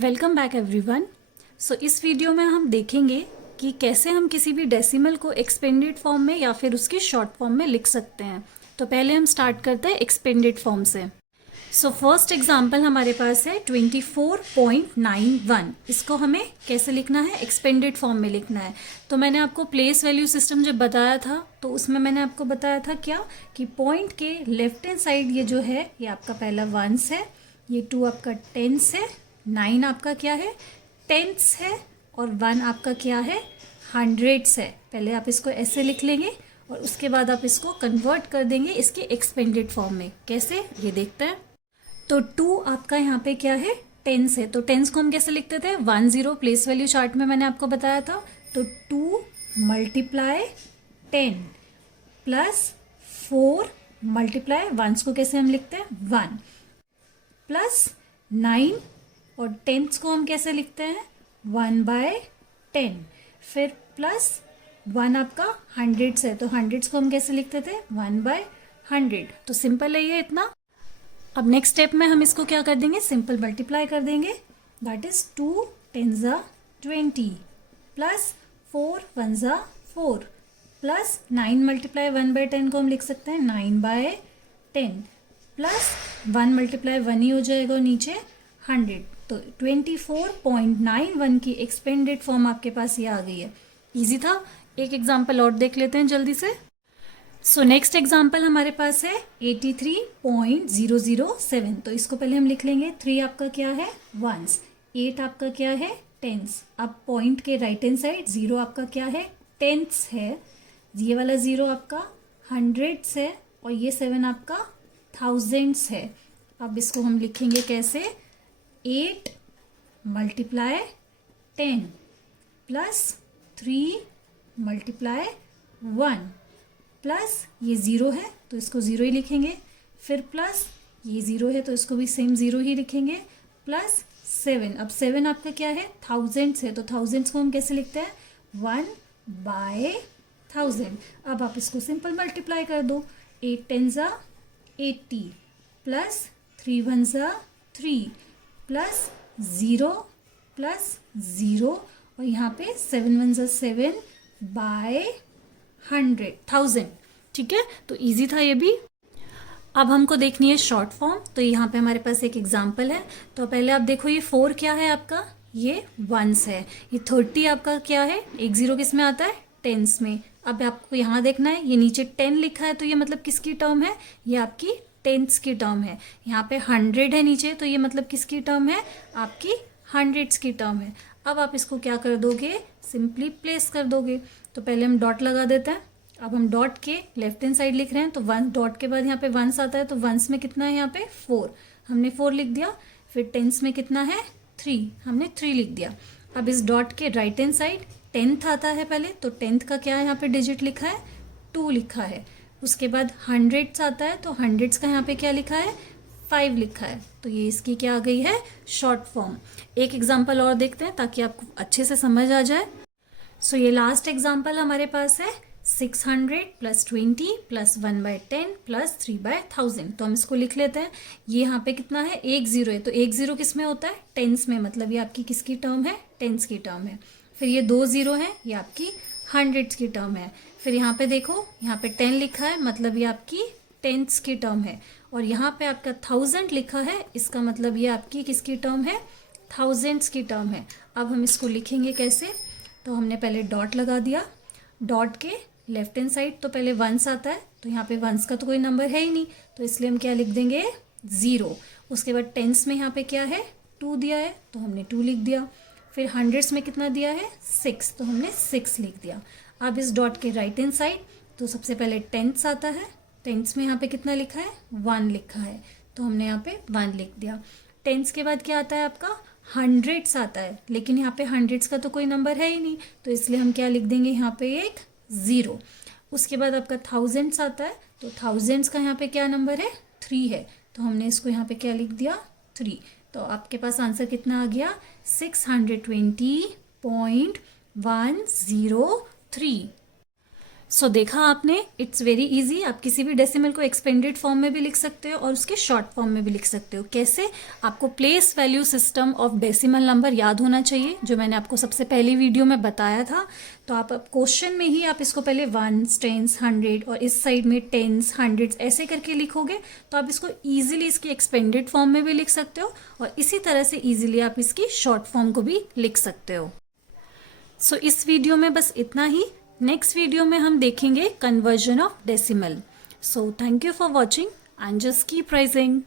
Welcome back everyone. सो इस video में हम देखेंगे कि कैसे हम किसी भी डेसिमल को एक्सपेंडेड फॉर्म में या फिर उसकी शॉर्ट फॉर्म में लिख सकते हैं। तो पहले हम स्टार्ट करते हैं एक्सपेंडेड फॉर्म से। सो फर्स्ट एग्जांपल हमारे पास है 24.91। इसको हमें कैसे लिखना है, एक्सपेंडेड फॉर्म में लिखना है। तो मैंने आपको प्लेस वैल्यू सिस्टम जब बताया था तो उसमें मैंने आपको बताया था क्या कि पॉइंट के लेफ्ट हैंड साइड ये जो है ये आपका पहला वंस है, ये 2 आपका टेंस है, 9 आपका क्या है, टेंस है, और 1 आपका क्या है, हंड्रेड्स है। पहले आप इसको ऐसे लिख लेंगे और उसके बाद आप इसको कन्वर्ट कर देंगे इसके एक्सपेंडेड फॉर्म में। कैसे, ये देखते हैं। तो 2 आपका यहाँ पे क्या है, टेंस है। तो टेंस को हम कैसे लिखते थे, 10 प्लेस वैल्यू चार्ट में मैंने आपको बताया था। तो 2 मल्टीप्लाई 10 प्लस 4 मल्टीप्लाई वंस को कैसे हम लिखते हैं, 1 प्लस 9 और टेंस को हम कैसे लिखते हैं, 1/10। फिर प्लस 1 आपका हंड्रेड्स है, तो हंड्रेड्स को हम कैसे लिखते थे, 1/100। तो सिंपल है ये इतना। अब नेक्स्ट स्टेप में हम इसको क्या कर देंगे, सिंपल मल्टीप्लाई कर देंगे। That is 2 10 20 plus 4 1 4 plus 9 multiply 1/10 को हम लिख सकते हैं 9/10 प्लस 1 मल्टीप्लाई 1 ही हो जाएगा नीचे 100। तो 24.91 की एक्सपेंडेड फॉर्म आपके पास ये आ गई है। इजी था। एक एग्जाम्पल और देख लेते हैं जल्दी से। सो नेक्स्ट एग्जाम्पल हमारे पास है 83.007। तो इसको पहले हम लिख लेंगे। 3 आपका क्या है, वंस, 8 आपका क्या है, टेंस। अब पॉइंट के राइट हैंड साइड 0 आपका क्या है, टेंस है, ये वाला 0 आपका हंड्रेड्स है, और ये 7 आपका थाउजेंड्स है। अब इसको हम लिखेंगे कैसे, 8 मल्टीप्लाई 10 प्लस 3 मल्टीप्लाई 1 प्लस ये 0 है तो इसको 0 ही लिखेंगे। फिर प्लस ये 0 है तो इसको भी सेम 0 ही लिखेंगे, प्लस 7। अब 7 आपका क्या है, थाउजेंड्स है, तो थाउजेंड्स को हम कैसे लिखते हैं, 1/1000। अब आप इसको सिंपल मल्टीप्लाई कर दो। 8 10 80 प्लस 3 1 3 प्लस 0 प्लस 0, और यहाँ पे 7 1 7/1000। ठीक है, तो इजी था ये भी। अब हमको देखनी है शॉर्ट फॉर्म। तो यहाँ पे हमारे पास एक एग्जांपल है। तो पहले आप देखो, ये 4 क्या है आपका, ये वंस है। ये 30 आपका क्या है, 10 किस में आता है, टेंस में। अब आपको यहाँ देखना है, ये नीचे 10 लिखा है तो ये मतलब किसकी टर्म है, ये आपकी टेंस की टर्म है। यहाँ पे 100 है नीचे, तो ये मतलब किसकी टर्म है, आपकी हंड्रेड्स की टर्म है। अब आप इसको क्या कर दोगे, सिंपली प्लेस कर दोगे। तो पहले हम डॉट लगा देते हैं। अब हम डॉट के लेफ्ट हैंड साइड लिख रहे हैं, तो वन डॉट के बाद यहाँ पे वंस आता है, तो वंस में कितना है, यहाँ पे 4, हमने 4 लिख दिया। फिर टेंस में कितना है, 3, हमने 3 लिख दिया। अब इस डॉट के राइट हैंड साइड 10th आता है पहले, तो 10th का क्या है, यहाँ पे डिजिट लिखा है, 2 लिखा है। उसके बाद हंड्रेड्स आता है, तो हंड्रेड्स का यहाँ पे क्या लिखा है, 5 लिखा है। तो ये इसकी क्या आ गई है, शॉर्ट फॉर्म। एक एग्जाम्पल और देखते हैं ताकि आपको अच्छे से समझ आ जाए। सो ये लास्ट एग्जाम्पल हमारे पास है 600 प्लस 20 प्लस 1/10 प्लस 3/1000। तो हम इसको लिख लेते हैं। ये यहाँ पे कितना है, 1 0 है, तो 1 0 किस में होता है, टेंस में, मतलब ये आपकी किसकी टर्म है, टेंस की टर्म है। फिर ये 2 0 है, ये आपकी हंड्रेड्स की टर्म है। फिर यहाँ पे देखो, यहाँ पे 10 लिखा है, मतलब ये आपकी टेंस की टर्म है। और यहाँ पे आपका 1000 लिखा है, इसका मतलब ये आपकी किसकी टर्म है, थाउजेंड्स की टर्म है। अब हम इसको लिखेंगे कैसे, तो हमने पहले डॉट लगा दिया। डॉट के लेफ्ट हैंड साइड तो पहले वंस आता है, तो यहाँ पे वंस का तो कोई नंबर है ही नहीं, तो इसलिए हम क्या लिख देंगे, 0। उसके बाद टेंस में यहाँ पे क्या है, 2 दिया है, तो हमने 2 लिख दिया। फिर हंड्रेड्स में कितना दिया है, 6, तो हमने 6 लिख दिया। अब इस डॉट के राइट हैंड साइड तो सबसे पहले टेंस आता है, टेंस में यहाँ पे कितना लिखा है, 1 लिखा है, तो हमने यहाँ पे 1 लिख दिया। टेंस के बाद क्या आता है आपका, हंड्रेड्स आता है, लेकिन यहाँ पे हंड्रेड्स का तो कोई नंबर है ही नहीं, तो इसलिए हम क्या लिख देंगे, यहाँ पे एक 0। उसके बाद आपका थाउजेंड्स आता है, तो थाउजेंड्स का यहाँ पे क्या नंबर है, 3 है, तो हमने इसको यहाँ पे क्या लिख दिया, 3। तो आपके पास आंसर कितना आ गया, 620.103। सो देखा आपने, इट्स वेरी इजी। आप किसी भी डेसिमल को एक्सपेंडेड फॉर्म में भी लिख सकते हो और उसके शॉर्ट फॉर्म में भी लिख सकते हो। कैसे? आपको place value system of decimal number याद होना चाहिए, जो मैंने आपको सबसे पहली वीडियो में बताया था। तो आप क्वेश्चन में ही आप इसको पहले वंस, टेंस, 100 और इस साइड में टेंस, हंड्रेड्स ऐसे करके लिखोगे तो आप इसको ईजिली इसकी एक्सपेंडेड फॉर्म में भी लिख सकते हो और इसी तरह से ईजिली आप इसकी शॉर्ट फॉर्म को भी लिख सकते हो। सो इस वीडियो में बस इतना ही। नेक्स्ट वीडियो में हम देखेंगे conversion of decimal. So thank you for watching and just keep rising.